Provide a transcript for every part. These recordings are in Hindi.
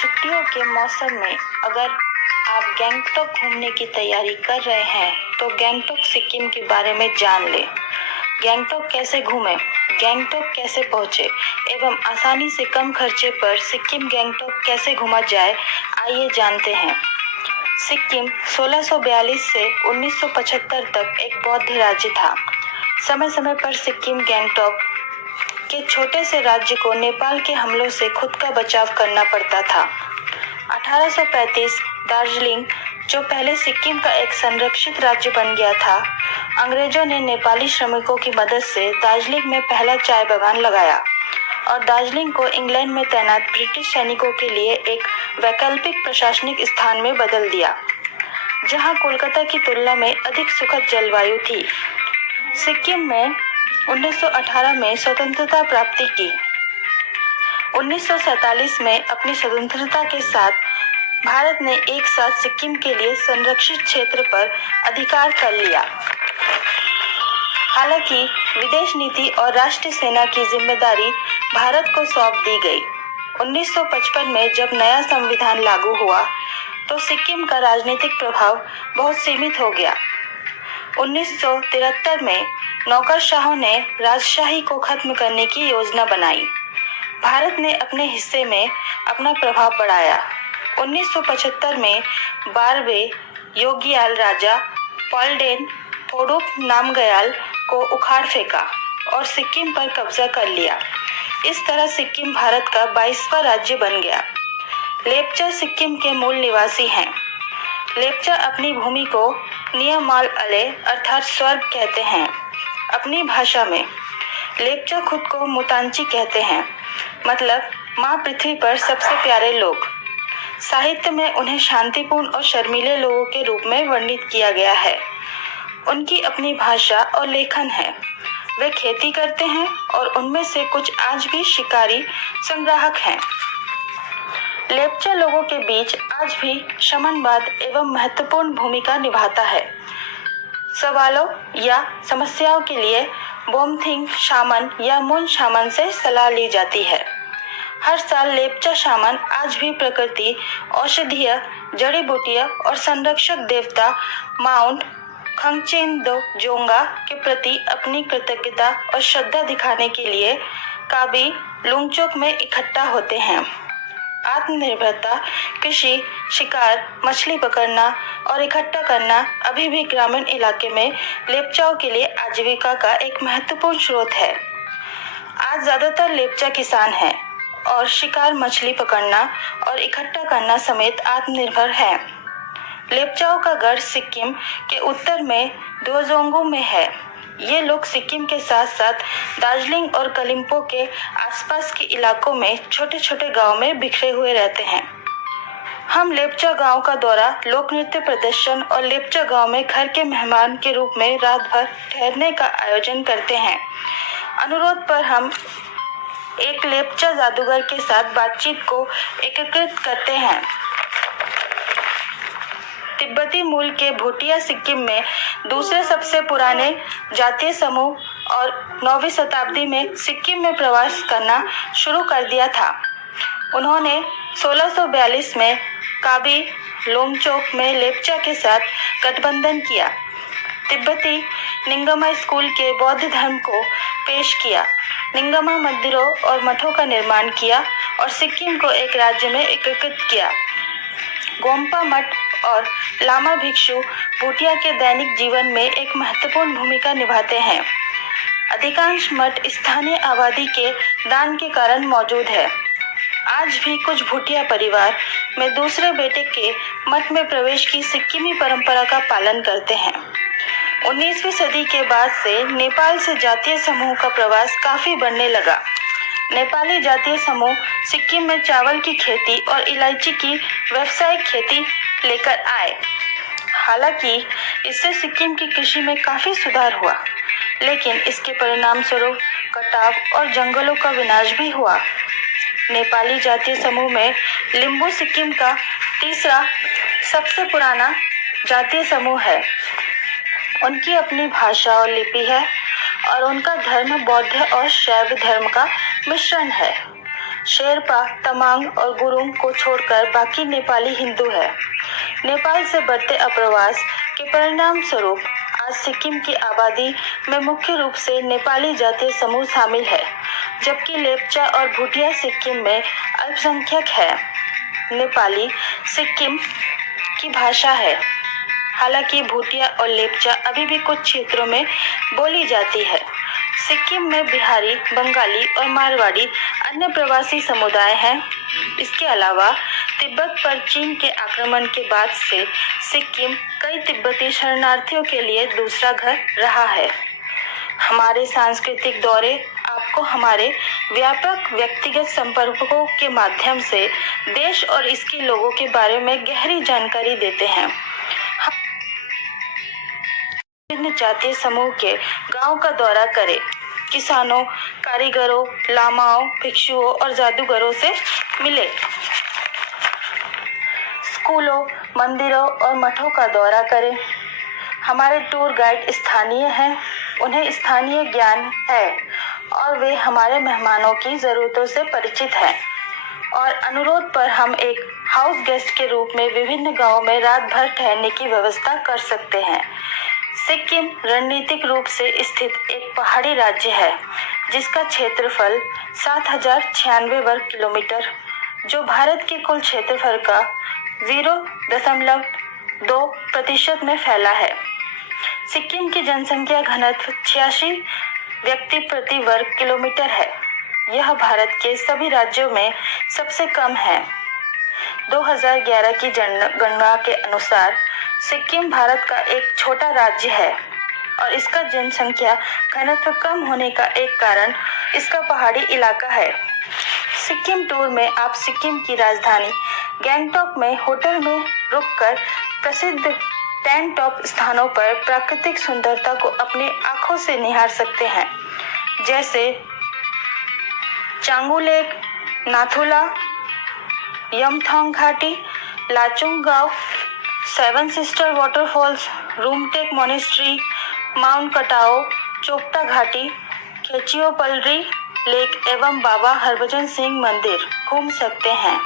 छुट्टियों के मौसम में अगर आप गैंगटॉक घूमने की तैयारी कर रहे हैं तो गैंगटॉक सिक्किम के बारे में जान लें। गैंगटॉक कैसे घूमें, गैंगटॉक कैसे पहुंचे एवं आसानी से कम खर्चे पर सिक्किम गैंगटॉक कैसे घूमा जाए, आइए जानते हैं। सिक्किम 1642 से 1975 तक एक बौद्ध राज्य था। समय समय पर सिक्किम गैंगटॉक के छोटे से राज्य को नेपाल के हमलों से खुद का बचाव करना पड़ता था। 1835 दार्जिलिंग, जो पहले सिक्किम का एक संरक्षित राज्य बन गया था, अंग्रेजों ने नेपाली श्रमिकों की मदद से दार्जिलिंग में पहला चाय बागान लगाया और दार्जिलिंग को इंग्लैंड में तैनात ब्रिटिश सैनिकों के लिए एक वैकल्पिक प्रशासनिक स्थान में बदल दिया, जहां कोलकाता की तुलना में अधिक सुखद जलवायु थी। सिक्किम में 1918 में स्वतंत्रता प्राप्ति की। 1947 में अपनी स्वतंत्रता के साथ भारत ने एक साथ सिक्किम के लिए संरक्षित क्षेत्र पर अधिकार कर लिया। हालांकि विदेश नीति और राष्ट्रीय सेना की जिम्मेदारी भारत को सौंप दी गई। 1955 में जब नया संविधान लागू हुआ तो सिक्किम का राजनीतिक प्रभाव बहुत सीमित हो गया। 1973 में नौकरशाहों ने राजशाही को खत्म करने की योजना बनाई। भारत ने अपने हिस्से में अपना प्रभाव बढ़ाया। 1975 में बारवे योगियाल राजा पॉल्डेन थोडुप नामग्याल को उखाड़ फेंका और सिक्किम पर कब्जा कर लिया। इस तरह सिक्किम भारत का 22वां राज्य बन गया। लेप्चा सिक्किम के मूल निवासी हैं। लेप्चा अपनी भूमि को नियमाल अले अर्थात स्वर्ग कहते हैं। अपनी भाषा में लेप्चा खुद को मुतांची कहते हैं, मतलब माँ पृथ्वी पर सबसे प्यारे लोग। साहित्य में उन्हें शांतिपूर्ण और शर्मीले लोगों के रूप में वर्णित किया गया है। उनकी अपनी भाषा और लेखन है। वे खेती करते हैं और उनमें से कुछ आज भी शिकारी संग्राहक हैं। लेप्चा लोगों के बीच आज भी शमनवाद एवं महत्वपूर्ण भूमिका निभाता है। सवालों या समस्याओं के लिए बोमथिंग शामन या मुन शामन से सलाह ली जाती है। हर साल लेप्चा शामन आज भी प्रकृति, औषधीय जड़ी बूटियां और संरक्षक देवता माउंट खंगचेनदोंगा के प्रति अपनी कृतज्ञता और श्रद्धा दिखाने के लिए काबी लुंगचोक में इकट्ठा होते हैं। आत्मनिर्भरता, कृषि, शिकार, मछली पकड़ना और इकट्ठा करना अभी भी ग्रामीण इलाके में लेप्चाओं के लिए आजीविका का एक महत्वपूर्ण स्रोत है। आज ज्यादातर लेप्चा किसान हैं और शिकार, मछली पकड़ना और इकट्ठा करना समेत आत्मनिर्भर हैं। लेप्चाओं का गढ़ सिक्किम के उत्तर में दोजोंगू में है। ये लोग सिक्किम के साथ साथ दार्जिलिंग और कलिम्पो के आसपास के इलाकों में छोटे छोटे गांव में बिखरे हुए रहते हैं। हम लेप्चा गांव का दौरा, लोक नृत्य प्रदर्शन और लेप्चा गांव में घर के मेहमान के रूप में रात भर ठहरने का आयोजन करते हैं। अनुरोध पर हम एक लेप्चा जादूगर के साथ बातचीत को एकीकृत करते हैं। तिब्बती मूल के भूटिया सिक्किम में दूसरे सबसे पुराने जातीय समूह और 9वीं शताब्दी में सिक्किम में प्रवास करना शुरू कर दिया था। उन्होंने 1642 में काबी लोंगचोक में लेप्चा के साथ गठबंधन किया। तिब्बती निंगमा स्कूल के बौद्ध धर्म को पेश किया, निंगमा मंदिरों और मठों का निर्माण किया और सिक्किम को एक राज्य में एकीकृत किया। गोम्पा मठ और लामा भिक्षु भूटिया के दैनिक जीवन में एक महत्वपूर्ण भूमिका निभाते हैं। अधिकांश मठ स्थानीय आबादी के दान के कारण मौजूद है। आज भी कुछ भूटिया परिवार में दूसरे बेटे के मठ में प्रवेश की सिक्किमी परंपरा का पालन करते हैं। 19वीं सदी के बाद से नेपाल से जातीय समूह का प्रवास काफी बढ़ने लगा। नेपाली जातीय समूह सिक्किम में चावल की खेती और इलायची की व्यावसायिक खेती लेकर आए। हालांकि इससे सिक्किम की कृषि में काफी सुधार हुआ, लेकिन इसके परिणाम स्वरूप कटाव और जंगलों का विनाश भी हुआ। नेपाली जातीय समूह में लिम्बू सिक्किम का तीसरा सबसे पुराना जातीय समूह है। उनकी अपनी भाषा और लिपि है और उनका धर्म बौद्ध और शैव धर्म का मिश्रण है। शेरपा, तमांग और गुरुंग को छोड़कर बाकी नेपाली हिंदू है। नेपाल से बढ़ते अप्रवास के परिणाम स्वरूप आज सिक्किम की आबादी में मुख्य रूप से नेपाली जातीय समूह शामिल है, जबकि लेप्चा और भूटिया सिक्किम में अल्पसंख्यक है। नेपाली सिक्किम की भाषा है, हालांकि भूटिया और लेप्चा अभी भी कुछ क्षेत्रों में बोली जाती है। सिक्किम में बिहारी, बंगाली और मारवाड़ी अन्य प्रवासी समुदाय हैं। इसके अलावा तिब्बत पर चीन के आक्रमण के बाद से सिक्किम कई तिब्बती शरणार्थियों के लिए दूसरा घर रहा है। हमारे सांस्कृतिक दौरे आपको हमारे व्यापक व्यक्तिगत संपर्कों के माध्यम से देश और इसके लोगों के बारे में गहरी जानकारी देते हैं। विभिन्न जातीय समूह के गांव का दौरा करें, किसानों, कारीगरों, लामाओं, भिक्षुओं और जादूगरों से मिले, स्कूलों, मंदिरों और मठों का दौरा करें। हमारे टूर गाइड स्थानीय हैं, उन्हें स्थानीय ज्ञान है और वे हमारे मेहमानों की ज़रूरतों से परिचित हैं और अनुरोध पर हम एक हाउस गेस्ट के रूप में विभिन्न गांवों में रात भर ठहरने की व्यवस्था कर सकते हैं। सिक्किम रणनीतिक रूप से स्थित एक पहाड़ी राज्य है, जिसका क्षेत्रफल 7096 वर्ग किलोमीटर, जो भारत के कुल क्षेत्रफल का 0.2% में फैला है। सिक्किम की जनसंख्या घनत्व 86 व्यक्ति प्रति वर्ग किलोमीटर है। यह भारत के सभी राज्यों में सबसे कम है। 2011 की जनगणना के अनुसार सिक्किम भारत का एक छोटा राज्य है और इसका जनसंख्या घनत्व कम होने का एक कारण इसका पहाड़ी इलाका है। सिक्किम टूर में आप सिक्किम की राजधानी गैंगटॉक में होटल में रुककर प्रसिद्ध टेन टॉप स्थानों पर प्राकृतिक सुंदरता को अपनी आंखों से निहार सकते हैं, जैसे चांगू लेक, नाथुला, यमथांग घाटी, लाचुंग गांव, seven sister waterfalls, Rumtek monastery, mount Katao, Chopta घाटी, खेचियो पलरी लेक एवं बाबा हरभजन सिंह मंदिर घूम सकते हैं।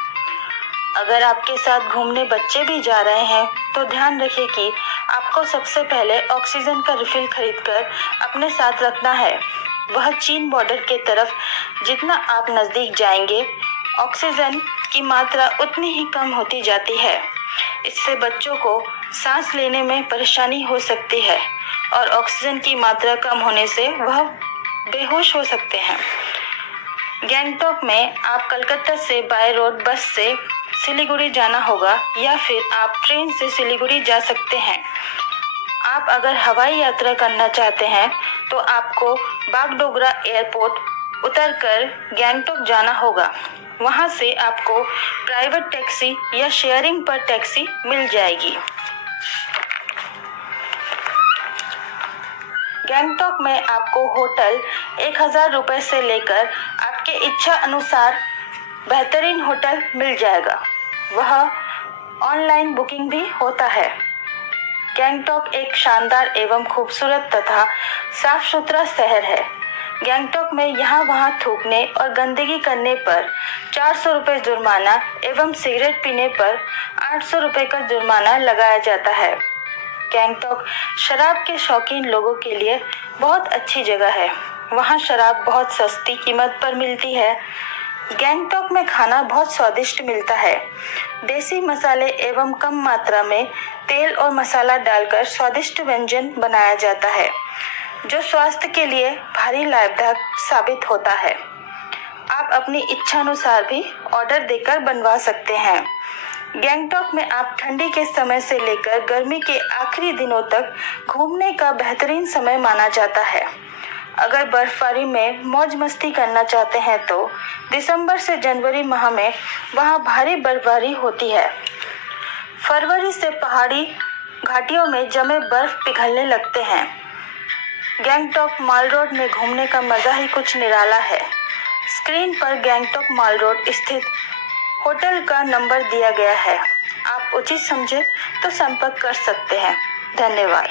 अगर आपके साथ घूमने बच्चे भी जा रहे हैं तो ध्यान रखें कि आपको सबसे पहले ऑक्सीजन का रिफिल खरीदकर अपने साथ रखना है। वह चीन बॉर्डर के तरफ जितना आप नज़दीक जाएंगे, ऑक्सीजन की मात्रा उतनी ही कम होती जाती है। इससे बच्चों को सांस लेने में परेशानी हो सकती है और ऑक्सीजन की मात्रा कम होने से वह बेहोश हो सकते हैं। गैंगटॉक में आप कलकत्ता से बाय रोड बस से सिलीगुड़ी जाना होगा या फिर आप ट्रेन से सिलीगुड़ी जा सकते हैं। आप अगर हवाई यात्रा करना चाहते हैं तो आपको बागडोगरा एयरपोर्ट उतरकर गैंगटॉक जाना होगा। वहां से आपको प्राइवेट टैक्सी या शेयरिंग पर टैक्सी मिल जाएगी। गैंगटॉक में आपको होटल 1000 रुपये से लेकर आपके इच्छा अनुसार बेहतरीन होटल मिल जाएगा। वह ऑनलाइन बुकिंग भी होता है। गैंगटॉक एक शानदार एवं खूबसूरत तथा साफ सुथरा शहर है। गैंगटॉक में यहाँ वहाँ थूकने और गंदगी करने पर 400 रुपये जुर्माना एवं सिगरेट पीने पर 800 रुपये का जुर्माना लगाया जाता है। गैंगटॉक शराब के शौकीन लोगों के लिए बहुत अच्छी जगह है। वहाँ शराब बहुत सस्ती कीमत पर मिलती है। गैंगटॉक में खाना बहुत स्वादिष्ट मिलता है। देसी मसाले एवं कम मात्रा में तेल और मसाला डालकर स्वादिष्ट व्यंजन बनाया जाता है, जो स्वास्थ्य के लिए भारी लाभदायक साबित होता है। आप अपनी इच्छा अनुसार भी ऑर्डर देकर बनवा सकते हैं। गैंगटॉक में आप ठंडी के समय से लेकर गर्मी के आखिरी दिनों तक घूमने का बेहतरीन समय माना जाता है। अगर बर्फबारी में मौज मस्ती करना चाहते हैं तो दिसंबर से जनवरी माह में वहाँ भारी बर्फबारी होती है। फरवरी से पहाड़ी घाटियों में जमे बर्फ पिघलने लगते हैं। गैंगटॉक मॉल रोड में घूमने का मज़ा ही कुछ निराला है। स्क्रीन पर गैंगटॉक मॉल रोड स्थित होटल का नंबर दिया गया है। आप उचित समझे तो संपर्क कर सकते हैं। धन्यवाद।